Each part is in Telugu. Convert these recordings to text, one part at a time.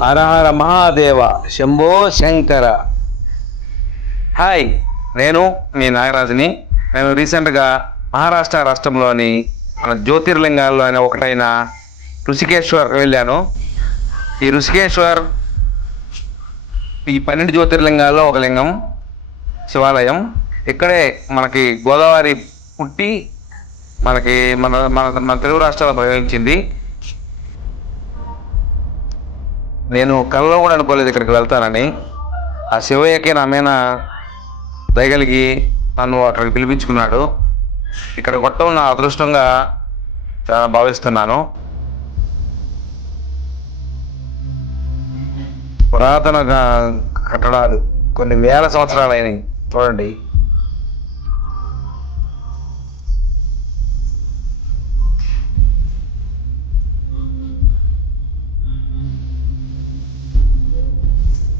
హరహర మహాదేవ శంభో శంకర. హాయ్ నేను మీ నాగరాజుని. నేను రీసెంట్గా మహారాష్ట్ర రాష్ట్రంలోని మన జ్యోతిర్లింగాల్లో అయిన ఒకటైన ఋషికేశ్వర్ వెళ్ళాను. ఈ ఋషికేశ్వర్ ఈ పన్నెండు జ్యోతిర్లింగాల్లో ఒక లింగం శివాలయం. ఇక్కడే మనకి గోదావరి పుట్టి మనకి మన మన మన తెలుగు రాష్ట్రాల్లో ప్రయోగించింది నేను కల్లో కూడా అనుకోలేదు ఇక్కడికి వెళ్తానని. ఆ శివయ్యకి నా మీద దయగలిగి నన్ను అక్కడికి పిలిపించుకున్నాడు. ఇక్కడ కొట్టడం నా అదృష్టంగా చాలా భావిస్తున్నాను. పురాతన కట్టడాలు కొన్ని వేల సంవత్సరాలు అయినాయి చూడండి.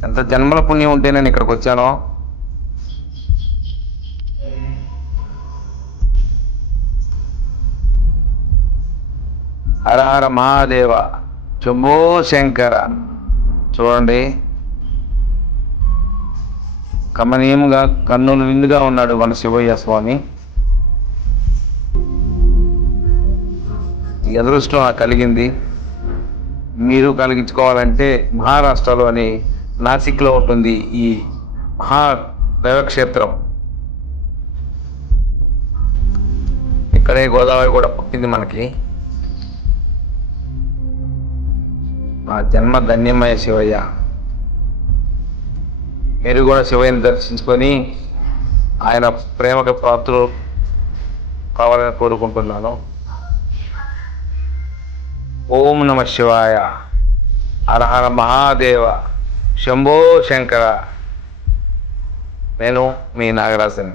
ఎంత జన్మల పుణ్యం ఉంటే నేను ఇక్కడికి వచ్చానో? హర హర మహాదేవ శంభో శంకర. చూడండి. కమనీయముగా కన్నులు విందుగా ఉన్నాడు మన శివయ్య స్వామి. ఈ అదృష్టం కలిగింది. మీరు కలిగించుకోవాలంటే మహారాష్ట్రలోని నాసిక్లో ఉంటుంది ఈ మహా దైవక్షేత్రం. ఇక్కడే గోదావరి కూడా పుట్టింది మనకి. నా జన్మ ధన్యమయ శివయ్య. మీరు కూడా శివయ్యని దర్శించుకొని ఆయన ప్రేమకు పాత్రలు కావాలని కోరుకుంటున్నాను. ఓం నమ శివాయ. హర మహాదేవ. శంభో శంకర. నేను మీ నాగరాజన్.